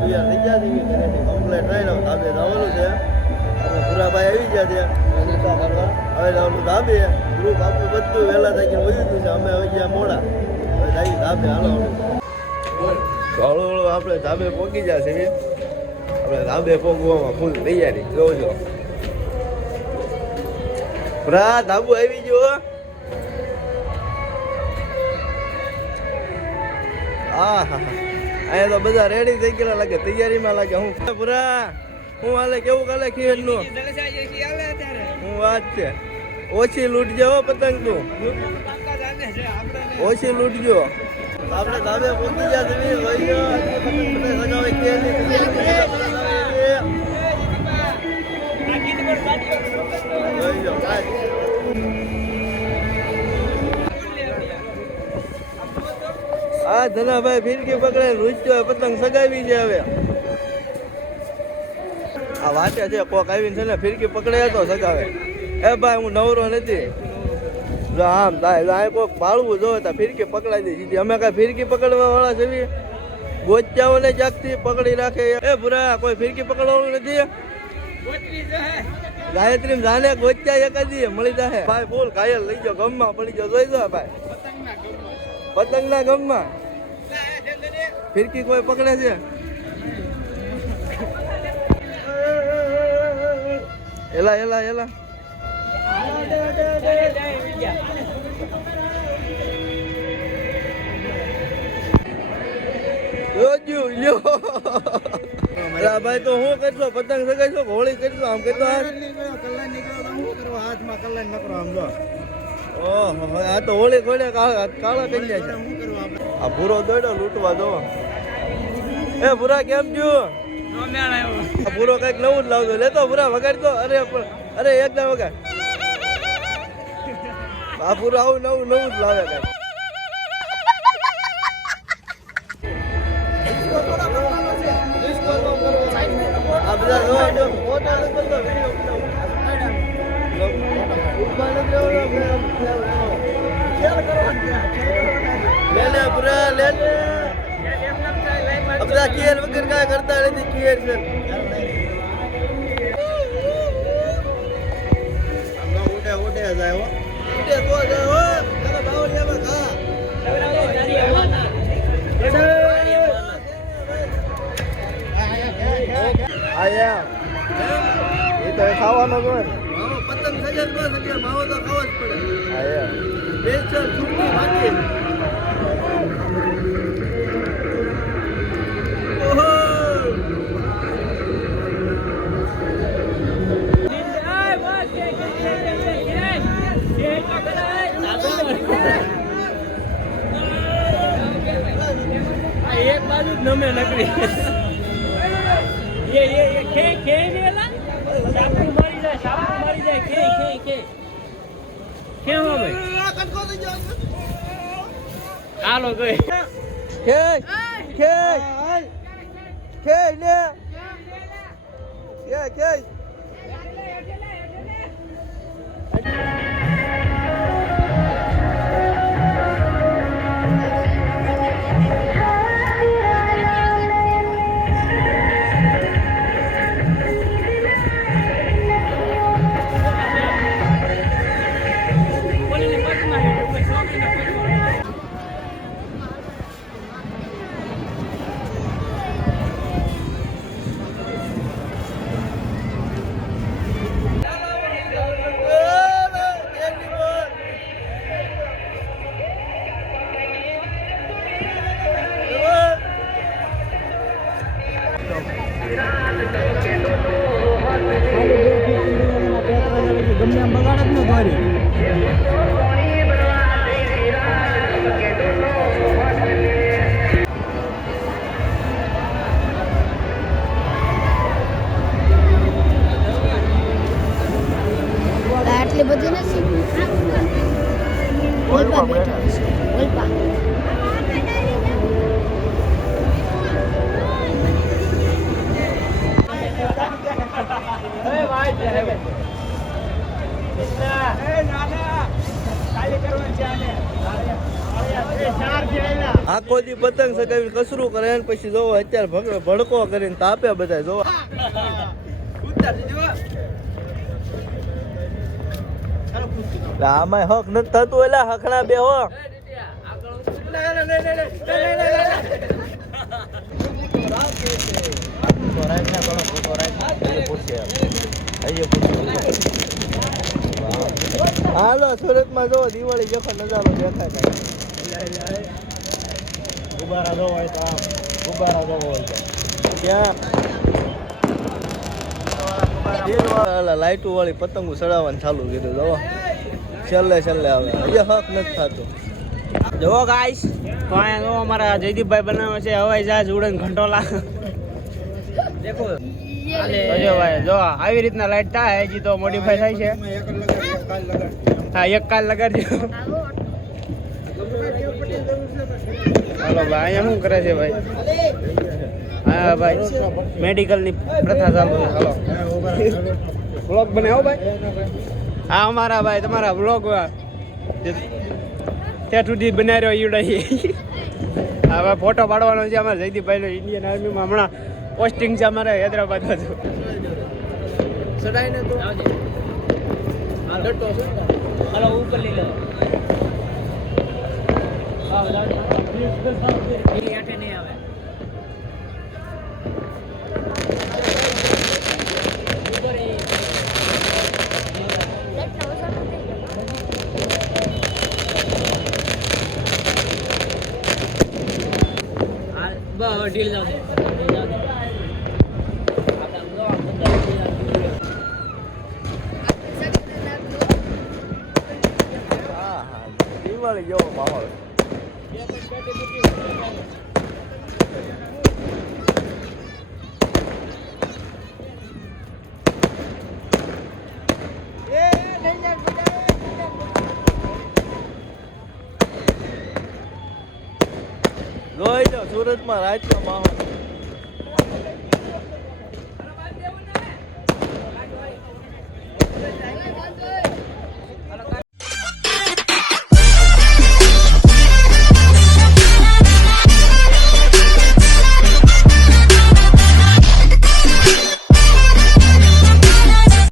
તૈયાર થઈ ગયા છે ઘરેથી કમ્પ્લેટ થઈને ધાબે જવાનું છે. આપણે ભૂરાભાઈ આવી ગયા છે હવે જવાનું ધાબે. ગ્રુપ આપણું બધું વહેલા થઈ ગયું વયું ગયું છે. અમે આવી ગયા મોડા હવે જઈએ ધાબે. હાલો હળવું આપણે ધાબે પહોંચી ગયા છે. આપણે ધાબે પહોંચવામાં ફૂલ તૈયારી જોજો. ભૂરા ધાબુ આવી ગયો. હા હા અહીંયા તો બધા રેડી થઈ ગયેલા લાગે તૈયારીમાં લાગે. હું પૂરા હું હાલે કેવું કાલે ખીર નું હું વાત છે. ઓછી લૂંટજો પતંગ તું ઓછી લૂંટજો. આપણે ધાબે પહોંચી ગયા છે. હા ધનાભાઈ ફિરકી પકડે લૂંટજો પતંગ સગાવી છે. હવે આ વાટે છે કોક આવીને છે ને ફિરકી પકડે તો સગાવે. એ ભાઈ હું નવરો નથી જો આમ થાય આ કોક ભાળવું જોઈએ તો ફિરકી પકડાઈ દે સીધી. અમે કાંઈ ફિરકી પકડવા વાળા છે ગોચાઓને જાગથી પકડી રાખે. એ ભૂરા કોઈ ફિરકી પકડવાનું નથી. ગાયત્રી જાને ગોચા એકાદી મળી જાય ભાઈ. બોલ ઘાયલ લઈ ગયો ગમમાં પડી ગયો જોઈ દો ભાઈ પતંગના ગમમાં. ફિરકી કોઈ પકડે છે એલા એલા એલા ભાઈ તો હું કરશો પતંગ સગાઈશો હોળી કરશો આમ કરતો કલર નીકળ્યો તો શું કરવા હાથમાં કલર નકરો આમ જો. ઓહો આ તો હોળી ખોડે કાળા થઈ જાય છે. આ ભૂરો દોડ્યો લૂંટવા દો. એ ભૂરા કેમ છું? ભૂરો કઈક નવું જ લાવજો લેતો ભૂરા વગાડતો. અરે અરે એકદમ વગાડ. આ ભૂરો આવું નવું નવું જ લાવે કઈ. આ બધા ફોટો નીકળતો વિડીયો લે લે પૂરા લે લે. બધા કેર વગર કાંઈ કરતા નથી. કેર છે ઉડે ઉડે જાય હો ઉડે તો જાય હો. તારા બાવળિયામાં ખા આયા એ તો ખાવાનો જ હોય ને. પતંગ સજે માવો તો ખાવા જ પડે. આયા બેચર છૂટી ભાગી. એક બાજુ જ નમે નકરી ये खे खे वेला सापू मारी जाए खे खे खे के हो भाई कनको तो जो आलो गए के के के ले के ગમે આમ બગાડ જ ન કરી. આટલી બધી નથી. ઓલપા બેઠો છે ઓલપા. એ ભાઈ છે હે એ નાના કાલે કરવાનું છે આને આખો દી પતંગ સગાવીને કસરું કરે ને પછી જોવો અત્યારે ભડકો કરીને તાપે બધા જોવો આમાં હક નથી થતું એટલે હકના બે હો હાલો સુરતમાં જો દિવાળી જેખો નજારો દેખાય ગુબારા જોવો હોય તો ગુબારા જોવો હોય તો ક્યાં લાઈટો વાળી પતંગો ચડાવવાનું ચાલુ કીધું જો છેલ્લે આવે હજી હક નથી થતું જો ગાઈસ તો અહીંયા જો અમારા જયદીપભાઈ બનાવે છે હવાઈ જહાજ ઉડન ઘંટોલા દેખો જો ભાઈ જો આવી રીતના લાઈટ થાય હજી તો મોડિફાઈ થાય છે હા એક કાલ લગાડજો હાલો ભાઈ અહીંયા શું કરે છે ભાઈ હા ભાઈ મેડિકલની પ્રથા ચાલુ છે હાલો બ્લોગ બનાવો ભાઈ હા અમારા ભાઈ તમારા બ્લોગ ત્યાં સુધી બનાવી રહ્યો ઈવડાઈ હવે ફોટો પાડવાનો છે અમારે જયદીપભાઈનો ઇન્ડિયન આર્મીમાં હમણાં પોસ્ટિંગ છે અમારે હૈદરાબાદ બાજુ ચડાઈને તો હાલો ઉપર લઈ લો નહીં આવે ઢીલ જાવ દિવાળી જેવો માહોલ જોઈ લો સુરતમાં રાતનો માહોલ